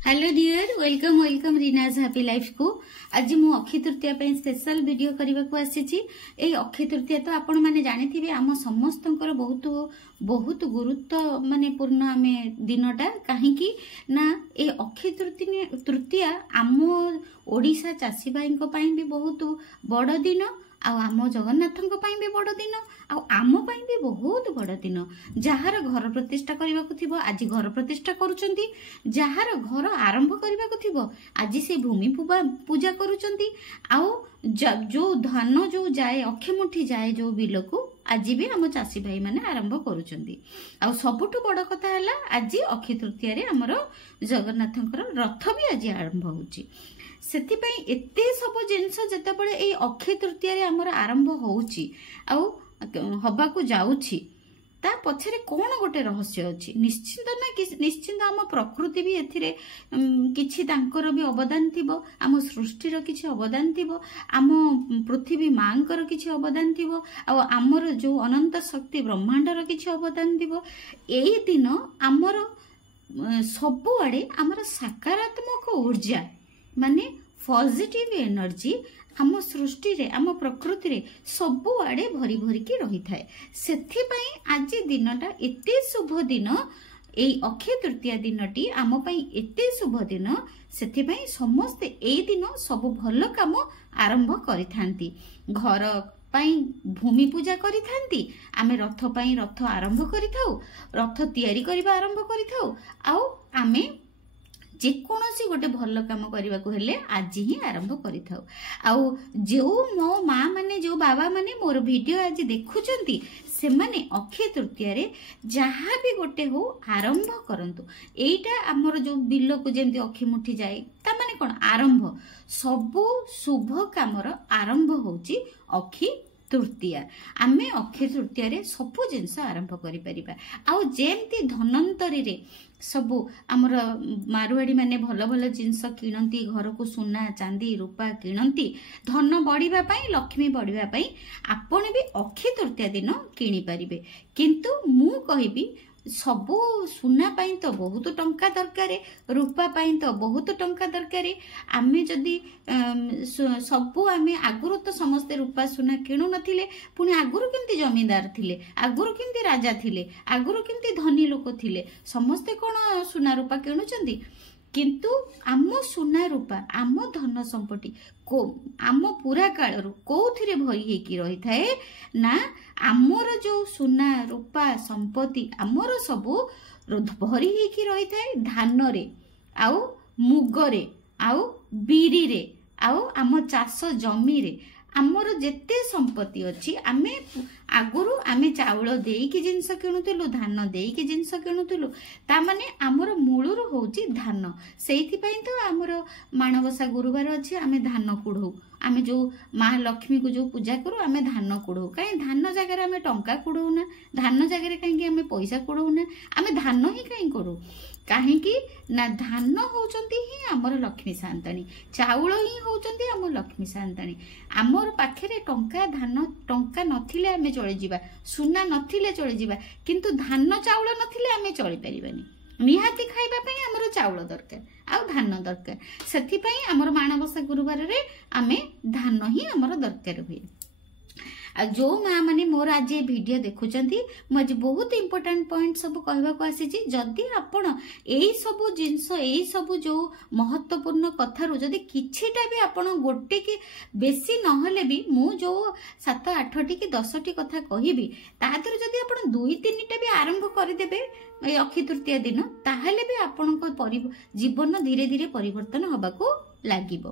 Hello dear welcome welcome Reena's happy life को आज मु अक्षय तृतीया पे स्पेशल वीडियो करने को आसी। ए अक्षय तृतीया तो आपण माने जानिथिबे आम समस्तंकर बहुत बहुत गुरुत्व माने पूर्ण आमे दिनटा कहीं ना ए अक्षय तृतीया आम ओडिशा चासी भाई भी बहुत बड़ दिन आम जगन्नाथ भी बड़ दिन आम भी बहुत बड़ दिन। जार घर प्रतिष्ठा करने को थी आज घर प्रतिष्ठा करुचंती, जार घर आरंभ करने को थी आज से भूमि पूजा करुचंती। जो धान जो जाए अक्षय मुठी जाए जो बिल को आज भी आम चाषी भाई माने आरंभ करुचंती। सबुठु बड़ कथा है आज अक्षय तृतीया रे हमर जगन्नाथंकर रथ भी आज आरंभ होची। सेथिपाई एते सब जिनस जेतेबेले ए अक्षय तृतीया रे हमर आरंभ होउची हबा को जाउची ता पछरे कोन गोटे रहस्य अछि। निश्चिंत ना निश्चिंत आम प्रकृति भी एथिरे किछि तांकर भी अवदान थिबो, आम सृष्टिर किछि अवदान थिबो, आम पृथ्वी मांकर किछि अवदान थिबो, आमर जो अनंत शक्ति ब्रह्मांडर किछि अवदान थिबो। एई दिन आमर सबु आडे आमर सकारात्मक ऊर्जा माने पॉजिटिव एनर्जी आम सृष्टि रे आम प्रकृति रे सबु आडे भरी भरी की रही थाए। सेथि पई आज दिनटा एते शुभ दिन, एई अक्षय तृतीया दिनटी आम पई एते शुभ दिन। सेथि पई समस्त एई दिन सब भल काम आरंभ करिथांती। घर पाई भूमि पूजा करिथांती, आमे रथ पाई रथ आरंभ करिथाउ, रथ तयारी करबा आरंभ करिथाउ आमे जेकोसी गोटे भल काम करने को हेले आज ही आरंभ करिथाउ। जो मो माँ माने जो बाबा माने मोर वीडियो आज देखुचंती से माने अक्षय तृतीया रे जहाँ भी गोटे हो आरंभ करंतु। एइटा हमर जो बिल को जेमती अक्षय मुठी जाए ता माने कोन आरंभ सबु शुभ कामर आरंभ होची अक्षय तृतीया। आमे अक्षय तृतीया रे सबु जिनस आरंभ करि परिबा। जेमती धनंतरी रे सबु आमर मारुआड़ी माने भल भल जिनस किणती, घर को सुना चांदी रूपा किणती धन बढ़िबा पई, लक्ष्मी बढ़िबा पई आपण भी अक्षय तृतीया दिन किणी परिबे। किंतु मु कहिबी सबु सुना पाई तो बहुत टंका दरकार, रूपा पाई तो बहुत टंका दरकार। आमे जदि सबु आमे आगुरु तो समस्ते रूपा सुना किणु नथिले, पुणी आगुरु केमती जमींदार थिले, आगुरु केमती राजा थिले, आगुरु केमती धनी लोक थिले, समस्ते कोन सुना रूपा किणुचंती। किंतु आम सुना रूपा आम धन संपत्ति आम पूरा काल कौथिरे भरी हेकी रही थाए ना आमर जो सुना रूपा संपत्ति आमर सबु भरी हेकी रही थाए धान रे आउ मुग रे आउ बिरी रे आउ आम चाष जमी रे। आमर जेते संपत्ति अच्छी आमे आगुरु आमे चाउल देकी जिनस किणुथिलु, धान देकी जिनस किणुथिलु, ता माने आमर मूलरु होची धान। सेइथि पई तो आमर माणबसा गुरुवार अच्छी आमे धान कुढ़ौ, आमे जो माँ लक्ष्मी को जो पूजा करू आमे धान कुढ़ौ। कहीं धान जगह आमे टंका कुढ़ौ ना, धान जगह कहीं आमे पैसा कुढ़ौ ना, आमे धान ही कहीं करू कहीं ना धान होचंती ही आमर लक्ष्मी सांताणी, चाउल ही होचंती आम लक्ष्मी सांताणी। आमर पाखरे टंका धान टंका नथिले आमे चली जिबा, सुना नथिले चली जिबा, किंतु धान चाउल नथिले आमे चली परिबानी। निहाती खाइबा पई आमर चाउल दरकार आ धान दरकार। सेथि पई आमर माणबसा गुरुवार रे आमे धान ही आमर दरकार हुए। जो माँ माने मोर आज ये वीडियो देखुचंती मुझे बहुत इंपोर्टेंट पॉइंट सब कहबा को आसी। जदि आपण एई सब जिंस एई सब जो महत्वपूर्ण कथारू जदि किछिटा भी आपण गोटे के बेसी नहले भी मु जो 7 8 कि 10 कथा कहिबी तादर जदि आपण 2 3 टा भी आरंभ कर देबे अक्षय तृतीया दिन ताहले भी आपण जीवन धीरे धीरे परिवर्तन होबा को लागिबो।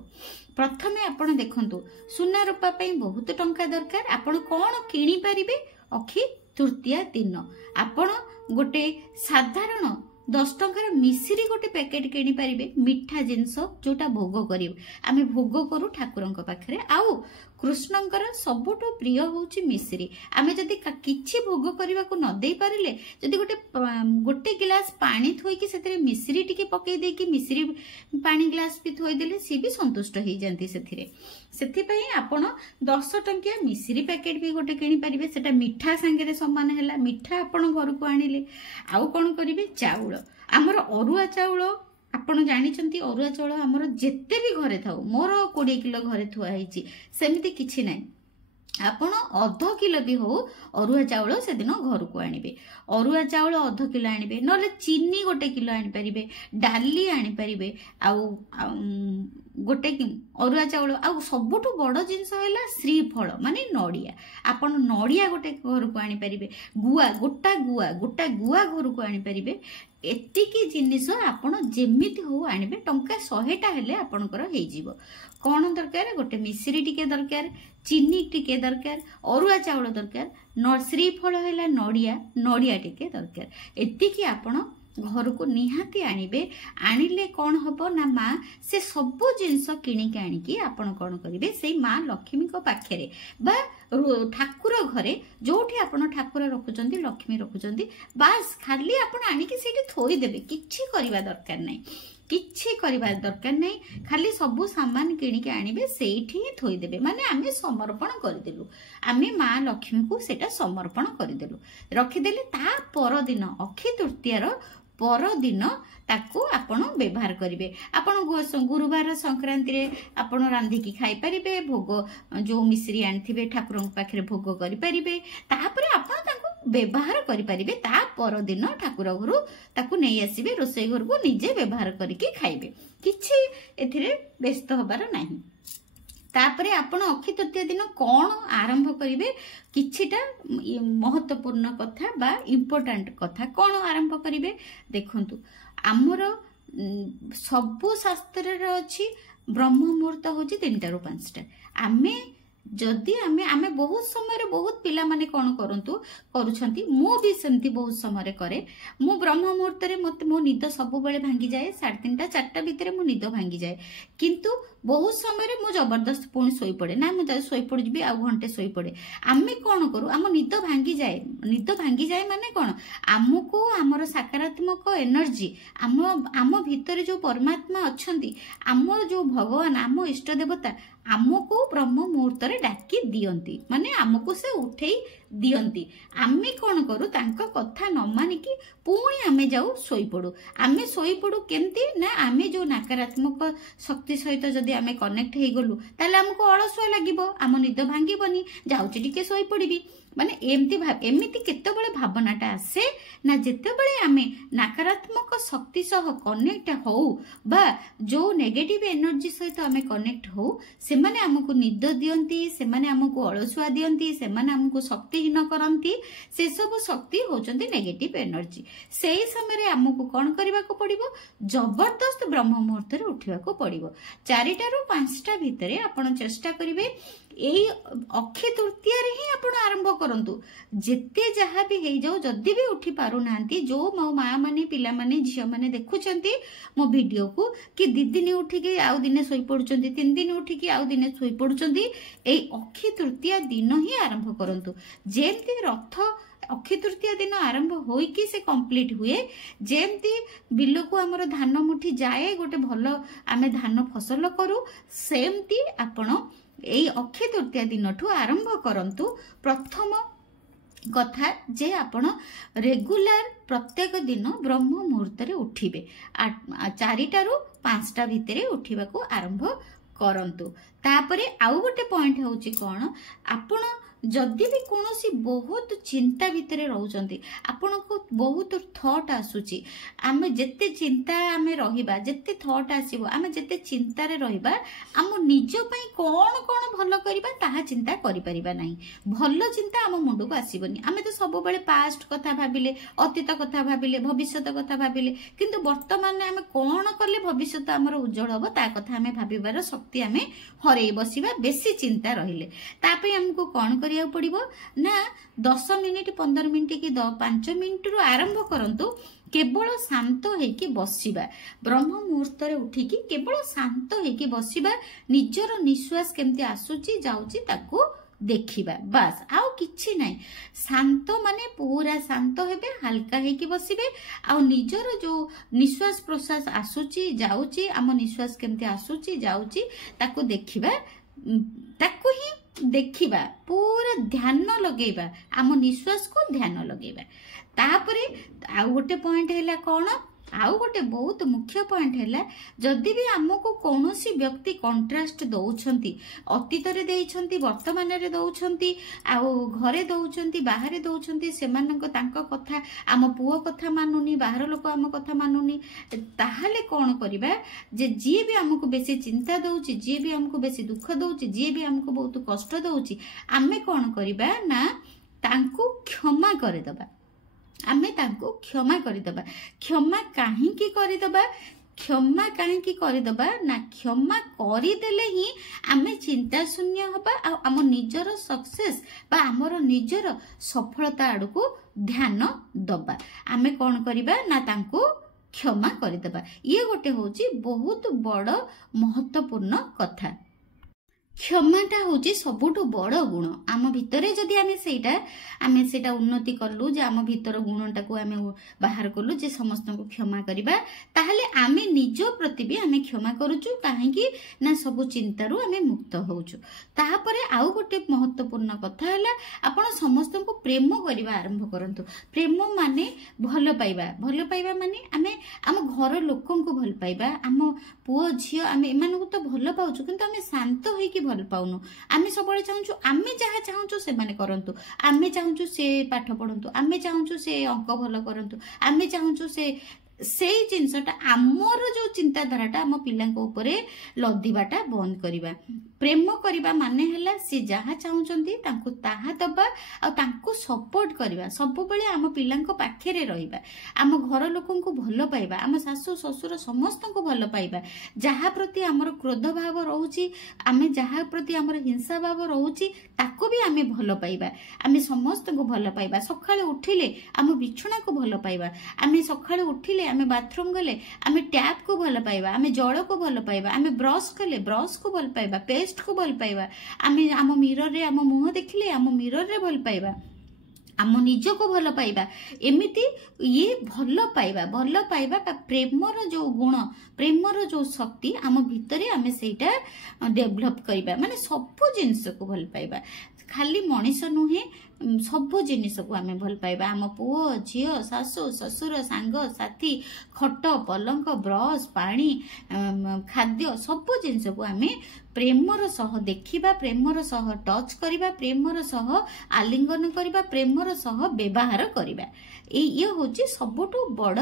प्रथमे आपण देखंतु सुना रूपा पई बहुत टंका दरकार। आपण कोन किणी परिबे अक्षय तृतीया दिन? आपण गोटे साधारण 10 टंकार मिश्री गोटे पैकेट किणी परिबे, मिठा जिनस जोटा भोग करिवे। आमे भोग करू ठाकुरंक पाखरे आउ कृष्णंकर सबुठु प्रिय होची मिश्री। आमे जदि किछि भोग करबा को न देई पारिले जदि गोटे गिलास पानी थोई कि सेतरे मिश्री टिके पकई दे कि मिश्री पानी गिलास भी थोई देले सी भी संतुष्ट हो जाती सेथिरे। सेथि पई आपण 10 टंकिया मिश्री पैकेट भी गोटे किणी परिबे, सेटा मिठा संगे समान हैला। मिठा आपण घर को आनिले आउ कोन करिवे चाउल, हमर अरुआ चाउल आपण जानिचंती अरुआ चाउल हमर जेते भी घरे थाउ मोर 20 किलो घरे थुआ ହେଇଛି सेमती किछि नाही आपण अध किलो भी हो अरुआ चाउल से दिन घर को आनिबे अरुआ चाउल अध किलो आनिबे नले चीनी गोटे किलो आनि परिबे डाली आनि परिबे आउ गोटे अरुआ चाउल आउ सबुठु बड़ जिंस हैला श्रीफल माने नडिया आपण नडिया गोटे घर को आनि परिबे गुआ गोटा गुआ घर को आनि परिबे एतिकी जिनिस आपण जेमिति हो आनिबे टंका 100टा हेले आपणकर हेई जीवो कोन दरकार गोटे मिश्री टिके दरकार चीनी टिके दरकार अरुआ चाउल दरकार श्रीफल हैला नडिया टिके दरकार एतिकी आपण घर को निहाती आनिबे आनिले कौन हबो ना माँ से सबु जिनस किणिक आनिकी आपण कौन करिवे से माँ लक्ष्मी को पाखेरे बा ठाकुर घरे जोठी आपण ठाकुर रखुचंती लक्ष्मी रखुचंती बास खाली आपण आनिकी सेठी थोई देबे किछि करिवा दरकार नै किछि करिवा दरकार नै खाली सबु सामान किणिक आनिबे सेठी ही थोई देबे माने आमे समर्पण करिदेलु आमे माँ लक्ष्मी को सेटा समर्पण करिदेलु रखिदेले ता पर दिन अक्षय तृतीयार परदिन ताकू आपण व्यवहार करिवे आपण गुरुवार संक्रांति रे आपण रांधी की खाई परिबे भोग जो मिश्री आनिथिबे ठाकुर पाखरे भोग करि परिबे तापरे आपण ताकू व्यवहार करि परिबे ता परदिन ठाकुर घरु ताकू नै आसीबे रोसई घर को निजे व्यवहार करिके खाइबे किछि एथिरे व्यस्त होबार नाही तापरे आपण अक्षय तृतीया दिन कौन आरंभ करिवे किछिटा महत्वपूर्ण कथा बा इम्पोर्टेंट कथा कौन आरंभ करिवे देखंतु आमर सबु शास्त्र रे अछि ब्रह्म मुहूर्त होची 3टा ରୁ 5टा आमे जदि आमे आमे बहुत समय बहुत पिला माने कौन करंतु करूछंती मु भी सेमती बहुत समय करे मु ब्रह्म मुहूर्त रे मते मो निद सब बेले भांगी जाए 3:30 4टा भितरे मो निद भांगी जाए किंतु बहुत समय मु जबरदस्त पुणी सोई पड़े ना मुझे सोई पड़ जी आ घंटे सोई पड़े आमे कौन करू आम निद भांगी जाए माने कौन आमको आमर सकारात्मक एनर्जी आम भितर जो परमात्मा अच्छंती आम जो भगवान आम इष्ट देवता आमको ब्रह्म मुहूर्त रे डाकी दियंती माने आमको से उठेई दियंती आमे कौन करू तांको कथा न मानिकी पुणी आमे जाऊ सोई पड़ू आमे सोई पड़ू केमती ना आमे जो नकारात्मक शक्ति सहित जदि आमे कनेक्ट हे गलु ताले हमको अलसुआ लागिबो आम निद भांगीबनी जाउची टिके सोई पड़िबी माने एमती केतेबेले भावनाटा आसे ना जेतेबेले आमे नकारात्मक शक्ति सह कनेक्ट हो बा जो नेगेटिव एनर्जी सहित आमे कनेक्ट हो से माने हमको निद दियंती से माने हमको अलसुआ दियंती से माने हमको शक्तिहीन करंती से सब शक्ति होचंती नेगेटिव एनर्जी सेही समय हमको कौन करबा को पड़िबो जबरदस्त ब्रह्म मुहूर्त रे उठिबा को पड़िबो 4टा ରୁ 5टा भितरे आपण चेष्टा करिवे एई अक्षय तृतीया रे ही आपण आरंभ करंतु जेते जहा भी हे जाऊ जदी भी उठी पारु नांती जो मो माँ माने पिला माने झियो माने देखुचंती मो वीडियो को कि 2 दिन उठी के आउ दिने सोई पडुचंती 3 दिन उठी के आउ दिने सोई पडुचंती एई अक्षय तृतीया दिन ही आरंभ करंतु जेमती रथ अक्षय तृतीया दिन आरंभ होई कि से कंप्लीट हुए जेमती बिल को हमर धान मुठी जाए गोटे भलो आमे धान फसल करू सेमती आपण एई अक्षय तृतीया दिन ठू आरंभ करंतु प्रथम कथा जे आपण रेगुलर प्रत्येक दिन ब्रह्म मुहूर्त रे उठिबे 4टा ରୁ 5टा भितरे उठिबा को आरंभ करंतु तापरे आउ गोटे पॉइंट होउची कोन आपण जदि भी कोनोसी बहुत चिंता भितरे रहउचंती आपण को बहुत थॉट आसुची आमे जत्ते चिंता आमे रहिबा जत्ते थॉट आसीबो आमे जत्ते चिंता रे रहिबा आम निज पई कोन कोन भलो करिबा ताहा चिंता करि परिबा नाही भलो चिंता आम मुंड को आसीबनी आमे तो सब बेले पास्ट कथा भाबिले अतीत कथा भाबिले भविष्यत कथा भाबिले किंतु वर्तमान आमे कोन करले भविष्यत हमर उज्जवल हो ता कथा आमे भाबिबार शक्ति आमे हरै बसिबा बेसी चिंता रहिले तापे हमको कोन करिया पड़िबो ना 10 मिनिट 15 मिनिट कि 5 मिनिट रु आरंभ करंतु केवल शांत हेकी बसिबा ब्रह्म मुहूर्त रे उठिकी केवल शांत हेकी बसिबा निजर निश्वास केमती आसुची जाउची ताकू देखिबा बस आउ किछि नाही शांत माने पूरा शांत हेबे हल्का हेकी बसिबे आउ निजर जो निश्वास प्रश्वास आसुची जाउची आम निश्वास केमती आसुची जाउची ताकू देखिबा ताकू ही देखिबा पूरा ध्यान लगेबा आम निश्वास को ध्यान लगेबा तापरे आ गोटे पॉइंट हैला कोन आउ गोटे बहुत मुख्य पॉइंट है जदि भी आमको कौन सी व्यक्ति कंट्रास्ट दौरान अतीत वर्तमान रे दौरान घरे दौरान बाहर दौरान से कथा आम पुओ कथा मानुनी बाहर लोक आम कथा मानुनी ताहले कौन करबा जे जी भी आमको बेसी चिंता दउची जी भी आमको बेसी दुख दउची जी भी आमको बहुत कष्ट दउची आमे कौन करबा ना तांको क्षमा कर दबा आमे तांको क्षमा करदबा क्षमा काहींकी करदबा क्षमा काहींकी करदबा ना क्षमा करिदेले ही आमे चिंता शून्य हबा आ आम निजर सक्सेस बा आमर निजर सफलता आड़को ध्यान दबा आमे कौन करबा ना तांको क्षमा करदबा ये गोटे होची बहुत बड़ महत्वपूर्ण कथा क्षमाटा हूँ सबुठु बड़ गुण आम भितरे जदि आमे सेटा उन्नति कलु जे आम भीतर गुणटा को आमे बाहर कलु जे समस्त को क्षमा करबा ताहले आमे निज प्रति भी आमे क्षमा करूचु काहेकि ना सब चिंतारू आमे मुक्त होउचु ताहापरे आउ गोटे महत्वपूर्ण कथा हला आपण समस्त को प्रेम करबा आरंभ करंतु प्रेम माने भल पाइबा माने आमे आम घर लोकन को भल पाइबा आम पुओ झियो आमे एमान को तो भल पाउचु किंतु आमे शांत होई कि भल पाउनु आमे सबळे चाहूचु आमे जहा चाहूचु से माने करंतु आमे चाहूचु से पाठ पढंतु आमे चाहूचु से अंक भल करंतु आमे चाहूचु से जिनसटा आमर जो चिंताधाराटा आम पिलांको उपरे लदिबाटा बंद करिबा प्रेम करिबा माने हला से जहा चाहूचंती तांको ताहा दबा आ तांको सपोर्ट करिबा सब बेले आम पिलांको पाखेरे रहिबा आम घर लोकन को भल पाइबा आम सासु ससुर समस्त को भल पाइबा जहा प्रति आमर क्रोध भाव रहउची आमे जहा प्रति आमर हिंसा भाव रहउची ताको भी आमे भल पाइबा आमे समस्त को भल पाइबा सखाळे उठिले आम बिछुणा को भल पाइबा आमे सखाळे उठिले आमे बाथरूम गले आमे टैप को भल पाइबा आमे जळ को भल पाइबा आमे ब्रश कले ब्रश को भल पाइबा पेस्ट को भल पाइबा आमे आम मिरर रे आम मुह देखिले आम मिरर रे भल पाइबा आम निज को भल पाइबा एमिति ये भल पाइबा बा प्रेमर जो गुण प्रेमर जो शक्ति आम भितरे आमे सेटा डेभलप करिबा माने सब जिनिस को भल पाइबा खाली मनीष नुहे सब जिनिस को आमे भल पाइबा आम पुओ झियो सासु ससुर सांग साथी खट पलंक ब्रश पानी खाद्य सब जिनिस को आमे प्रेमर सह देखिबा प्रेमर सह टच करिबा प्रेमर सह आलिंगन करिबा प्रेमर सह व्यवहार करिबा ये होची सबुठु बड़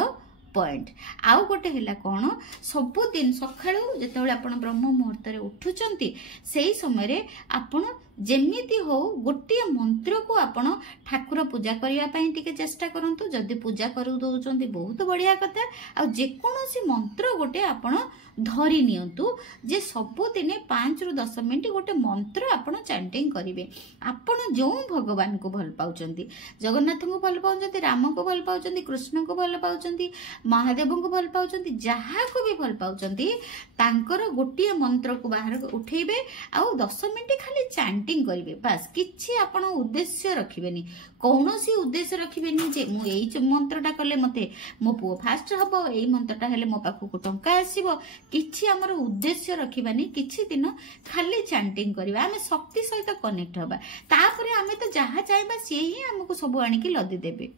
पॉइंट आउ गोटे है कौन सबुदिन सकाळु जेतेबेले आपण ब्रह्म मुहूर्त रे उठुचंती सेही समय रे आपण जेमिति हो गोटे मंत्र को आपण ठाकुर पूजा करिया पई टिके चेष्टा करंतु जदि पूजा करू दउचंती बहुत बढ़िया कथा आ जे कोनोसी मंत्र गोटे आपण धरी नियंतु जे सबुदिन 5 रु 10 मिनिट गोटे मंत्र आपण चैंटिंग करिवे आपण जो भगवान को भल पाउचंती जगन्नाथ को भल पाउचंती राम को भल पाउचंती कृष्ण को भल पाउचंती महादेव को भल पाउचंती जहा को भी भल पाउचंती तांकर गोटे मंत्र को बाहर उठेबे आ 10 मिनिट खाली चैंटिंग करिवे बस किछि आपण उद्देश्य रखिबेनी कौनसी उद्देश्य रखिबेनी जे मु एई मंत्रटा कले मते मो पुओ फास्ट हबो एई मंत्रटा हेले मो पाखु को टंका आसीबो किछि हमर उद्देश्य रखिबानी किछि दिन खाली चैंटिंग करबा आमे शक्ति सहित कनेक्ट हबा तापरे आमे तो जहा चाहबा से ही हमको सब आनी की लदी देबे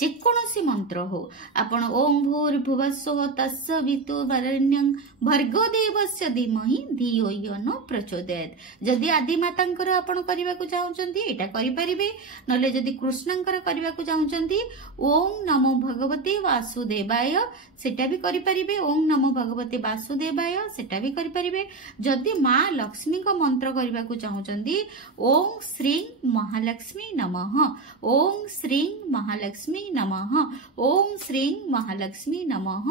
जेकोसी मंत्र हो आपण ओम भूर्भुवस्सुः तत्सवितुर्वरेण्यं भर्गो देवस्य धीमहि धियो यो न प्रचोदयात् जदि आदि मातांकर आपण करबा को चाहउचंती एटा करि परिबे नले जदि कृष्णंकर करबा को चाहउचंती ओम नमो भगवते वासुदेवाय सेटा भी करि परिबे ओम नमो भगवते वासुदेवाय सेटा भी करि परिबे जदि मां लक्ष्मी को मंत्र करबा को चाहउचंती ओम श्री महालक्ष्मी नमः ओम श्री महालक्ष्मी नमः ओम श्री महालक्ष्मी नमः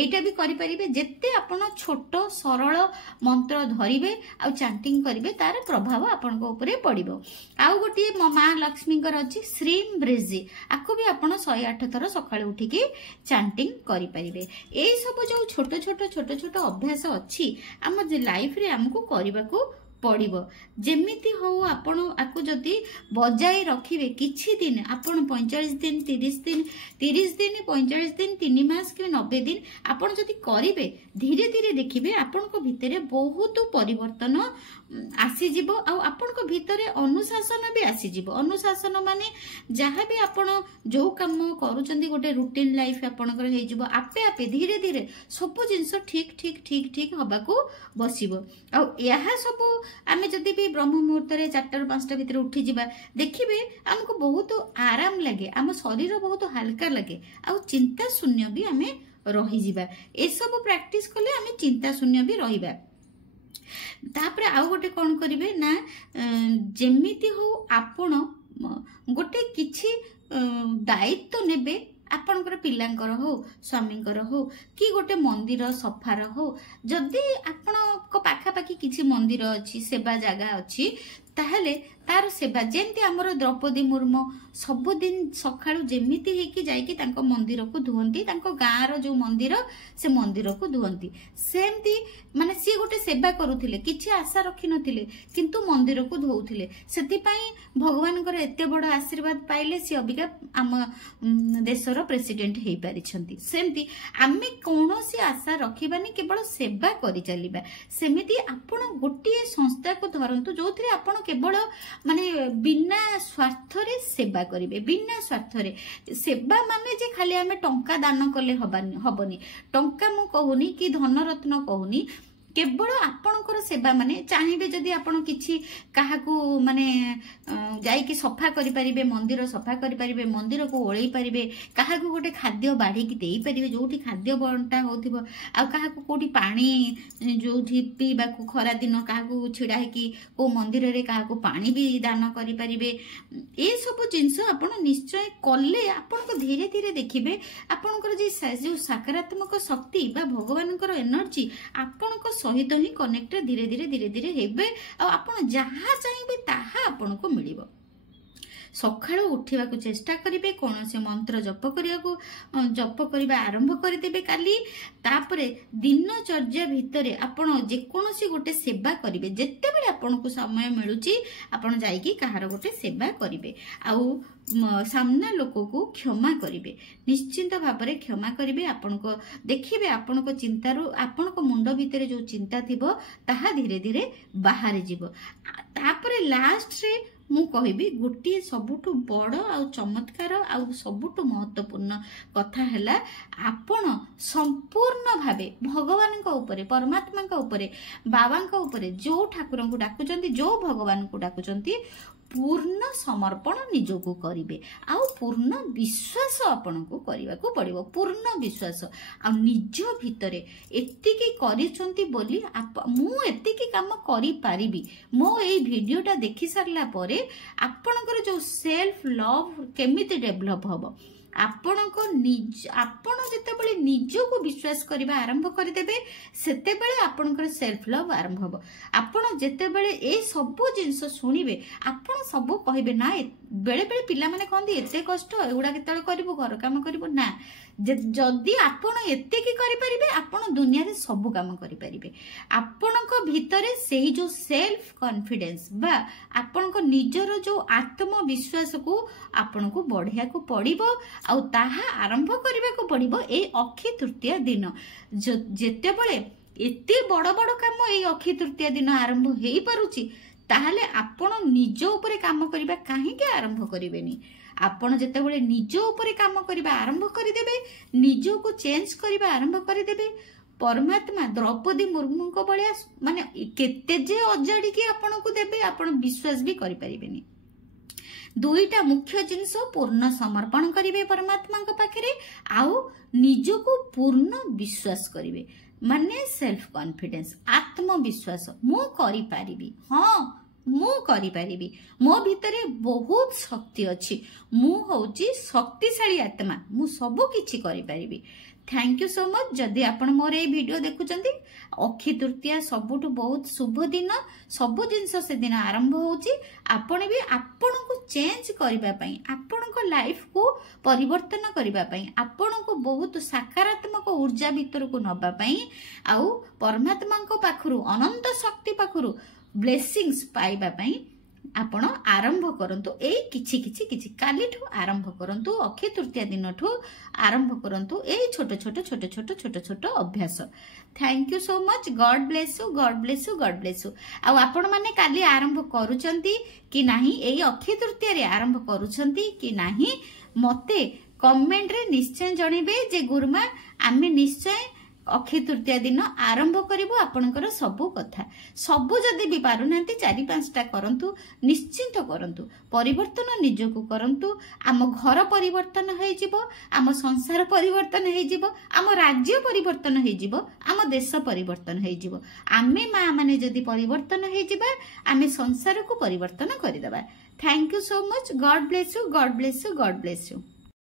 एटा भी करि परिबे जेते आपण छोट सरल मंत्र धरिबे आ चैंटिंग करिवे तार प्रभाव आपण को ऊपर पड़िबो आउ गोटी मां लक्ष्मी कर अछि श्रीम ब्रिजी आको भी आपण 108 थर सकाळे उठी के चैंटिंग करि परिबे ए सब जो छोट छोट अभ्यास अछि हम जे लाइफ रे हमको करबा को पड़िबो। जेमिति हो आपण आकु जदि बजाई रखिबे किछि दिन आपण 45 दिन 30 दिन 45 दिन 3 मास कि 90 दिन आपण जदि करिवे धीरे धीरे देखिबे आपण को भितरे बहुत परिवर्तन आसी जिवो आ आपण को भितरे अनुशासन भी आसी जिवो। अनुशासन माने जहाँ भी आपण जो काम करूचंदी गोटे रूटीन लाइफ आपणकर हे जिवो आपे आपे धीरे धीरे सब जिंस ठीक ठीक ठीक ठीक हबा को बसिबो। आ यहा सब आमे जदि भी ब्रह्म मुहूर्त रे 4 ରୁ 5 भितर उठी जिबा देखिबे हमको बहुत आराम लगे, आम शरीर बहुत हल्का लगे आ चिंता शून्य भी आमे रही जिबा। ए सब प्रैक्टिस कले आमे चिंता शून्य भी रहिबा। तापरे आउ गोटे कौन करिवे ना जेमिति हो आपण गोटे किछि दायित्व नेबे आपणकर पिलांकर हो स्वामींकर हो कि गोटे मंदिर सफार हो जदि आपण पाखापाखि किछि मंदिर अछि सेवा जगह अछि ताहले तार सेवा जेमती आमर द्रौपदी मुर्मू सबुदिन सकाळु जेमिति हेकि जाइकि तांको मंदिर को धुवंती तांको गाँर जो मंदिर से मंदिर को धुवंती सेमती माने सी गोटे सेवा करुथिले किछि आशा रखि नथिले किंतु मंदिर को धोउथिले सेति पई भगवानकर एते बड़ आशीर्वाद पाइले सी अबिका आम देशर प्रेसिडेंट हेई पारिछंती। सेमती आमे कोनोसी आशा रखिबानी केवल सेवा करि चलिबा। सेमिति आपण गोटिए संस्था को धरंतु जोथिरे आपण केवल माने बिना स्वार्थ रे सेवा करिवे। बिना स्वार्थ रे सेवा माने जे खाली आमे टंका दान कले हबनी। टंका मु कहूनी कि धन रत्न कहूनी केवल आपणकर सेवा माने चाहिए जदि आपण किछि काहाकू माने जाइकी सफा करि परिबे मंदिर सफा करि परिबे मंदिर को ओळै परिबे काहाकू गोटे खाद्य बाढ़ी की देई परिबे जोठी खाद्य बंटा होथिबो आ काहाकू कोठी पानी जोठी पीबा को खरा दिन काहाकू छिडा हेकी को मंदिर रे काहाकू पानी भी दान करि परिबे। ए सब जिंस आपण निश्चय कले आपण को धीरे धीरे देखिबे आपणकर जे सकारात्मक शक्ति बा भगवानकर एनर्जी आपण सहित ही कनेक्ट धीरे धीरे धीरे धीरे हेबे आ आपण जहाँ चाहिए ताहा आपण को मिलिबो। सकाळु उठिबा को चेष्टा करिवे कौन से मंत्र जप करबा आरंभ करदेबे काली तापरे दिनचर्या भितरे आपण जे कोनोसी गोटे सेवा करिवे जेते बेले आपण को समय मिलुची आपण जाईकी कहार गोटे सेवा करिवे आउ सामना लोक को क्षमा करिवे निश्चिंत भाबरे क्षमा करिवे आपण को देखिबे आपण को चिंतारू आपण को मुंड भितरे जो चिंता थिबो ताहा धीरे धीरे बाहर जिवो। तापरे लास्ट रे मु कहबी गोटे सबुठु बड़ आ चमत्कार आ सबुठु महत्वपूर्ण कथा हैला आपण संपूर्ण भावे भगवान को ऊपर परमात्मा को ऊपर बाबा को ऊपर जो ठाकुर को डाकुचंती जो भगवान को डाकुचंती पूर्ण समर्पण निजको करिवे आ पूर्ण विश्वास आपण को करबा को पड़िबो। पूर्ण विश्वास आ निज भितरे एतिकी करिसंती बोली मु एतिकी काम करि पारिबी। मो ए वीडियोटा देखि सारला परे आपणकर जो सेल्फ लव केमिति डेवलप हबो आपण जेतेबेले निजको विश्वास करबा आरंभ करदेबे सेतेबेले आपणकर सेल्फ लव आरंभ हबो। आपण जेतेबेले ए सब जिंस सुनिबे आपण सब कहबे ना बेले बेले पिला माने कहंदी एते कष्ट एगुडा केतळे करबो घर काम करबो ना जदि आपण एतेकी करि परिबे आपण दुनिया रे सब काम करि परिबे। आपणको भितरे सेही जो सेल्फ कॉन्फिडेंस बा आपणको निजरो जो आत्मविश्वास को आपणको बढ़िया को पड़िबो आ ताहा आरंभ करबा को पड़िबो ए अक्षय तृतीया दिन जेतेबेले एते बड़ बड़ काम ए अक्षय तृतीया दिन आरंभ हेई पारुची ताहले आपण निज ऊपर काम करबा काहे के आरंभ करिवेनी। आपण जेतेबेले निज ऊपर काम करबा आरंभ करदेबे निज को चेंज करबा आरंभ करदेबे परमात्मा द्रौपदी मुर्मू को बलिया माने केते जे अजाड़ी के आपण को देबे आपण विश्वास भी करि परिबेनी। दुईटा मुख्य जिंस पूर्ण समर्पण करिवे परमात्मा को पाखरे आउ निज को पूर्ण विश्वास करिवे माने सेल्फ कॉन्फिडेंस आत्मविश्वास मु करि पारिबी। हाँ मु करि पारिबी मो भितरे बहुत शक्ति अछि मु होची शक्तिशाली आत्मा मु सब किछि करि पारिबी। Thank you so much. जदि आपण मोर ए वीडियो देखुचंती अक्षय तृतीया सबुठु बहुत शुभ दिन सब जिंस से दिन आरंभ होची आपण भी आपण को चेंज करबा पई आपण को लाइफ को परिवर्तन करबा पई आपण को बहुत सकारात्मक ऊर्जा भीतर को नबा पई आउ परमात्मा को पाखरु अनंत शक्ति पाखरु ब्लेसिंग्स पाइबा पई आपण आरंभ करंतु ए किछि किछि किछि कालीठू आरंभ करंतु अक्षय तृतीया दिनठू आरंभ करंतु ए छोट छोट छोट छोट छोट छोट अभ्यास। Thank you so much. God bless you, God bless you, God bless you. आ आपण माने काली आरंभ करूचंती कि नाही, एई अक्षय तृतीया रे आरंभ करूचंती कि नाही, मते कमेंट रे निश्चय जणेबे जे गुरुमा आमे निश्चय अक्षय तृतीया दिन आरंभ करिबो। आपनकर सबु कथा सबु जदि भी पारुनांती 4-5टा करंतु, निश्चिंत करंतु, परिवर्तन निजको करंतु। आम घर परिवर्तन होई जिवो, आम संसार परिवर्तन होई जिवो, आम राज्य परिवर्तन होई जिवो, आम देश परिवर्तन होई जिवो। आमे मां माने जदि परिवर्तन होई जिबा, आमे संसार को परिवर्तन करि देबा। Thank you so much. God bless you, God bless you, God bless you.